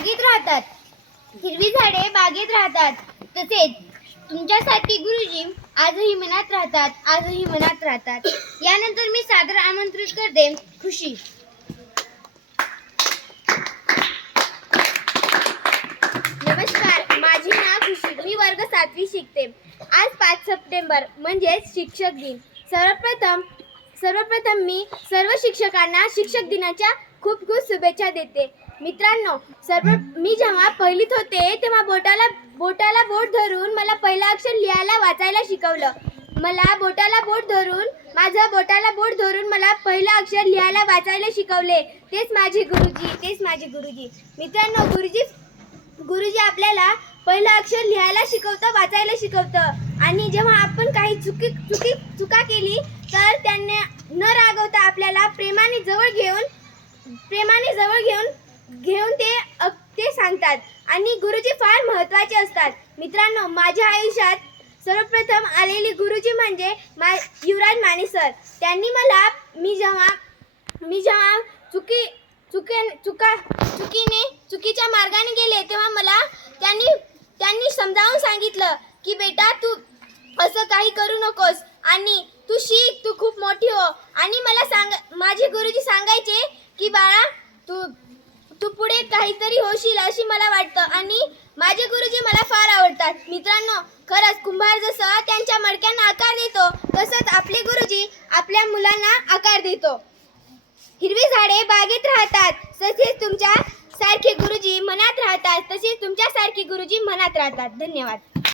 बागेत राहतात. हिरवी झाडे बागेत राहतात. तसेच तुमच्यासाठी गुरुजी आजही मनात राहतात आजही मनात राहतात. यानंतर मी सादर आमंत्रित करते. खुशी. नमस्कार माझे नाव खुशी. मी वर्ग सातवी शिकते. आज पाच सप्टेंबर म्हणजेच शिक्षक दिन. सर्वप्रथम सर्वप्रथम मी सर्व शिक्षकांना शिक्षक दिनाच्या खूप खूप शुभेच्छा देते. मित्रांनो सर्व मी जेव्हा पहिलीत होते तेव्हा बोटाला बोटाला बोट धरून मला पहिलं अक्षर लिहायला वाचायला शिकवलं. मला बोटाला बोट धरून माझं बोटाला बोट धरून मला पहिलं अक्षर लिहायला वाचायला शिकवले. तेच माझे गुरुजी तेच माझे गुरुजी. मित्रांनो गुरुजी गुरुजी आपल्याला पहिलं अक्षर लिहायला शिकवतं वाचायला शिकवतं. आणि जेव्हा आपण काही चुकी चुकी चुका केली तर त्यांना न रागवता आपल्याला प्रेमाने जवळ घेऊन प्रेमाने जवळ घेऊन घेऊन ते ते सांगतात. आणि गुरुजी फार महत्त्वाचे असतात. मित्रांनो माझ्या आयुष्यात सर्वप्रथम आलेली गुरुजी म्हणजे मा युवराज माने सर त्यांनी मला मी जेव्हा मी जेव्हा चुकी चुके चुका चुकीने चुकीच्या मार्गाने गेले तेव्हा मला त्यांनी त्यांनी समजावून सांगितलं की बेटा तू असं काही करू नकोस. आणि तू शिक तू खूप मोठी हो. आणि मला सांग माझे गुरुजी सांगायचे की बाळा तू तू पुढे काहीतरी होशील अशी मला वाटतं. आणि माझे गुरुजी मला फार आवडतात. मित्रांनो खरंच कुंभार जसं त्यांच्या मडक्यांना आकार देतो तसंच आपले गुरुजी आपल्या मुलांना आकार देतो. हिरवी झाडे बागेत राहतात तसेच तुमच्या सारखे गुरुजी मनात राहतात तसेच तुमच्यासारखे गुरुजी मनात राहतात. धन्यवाद.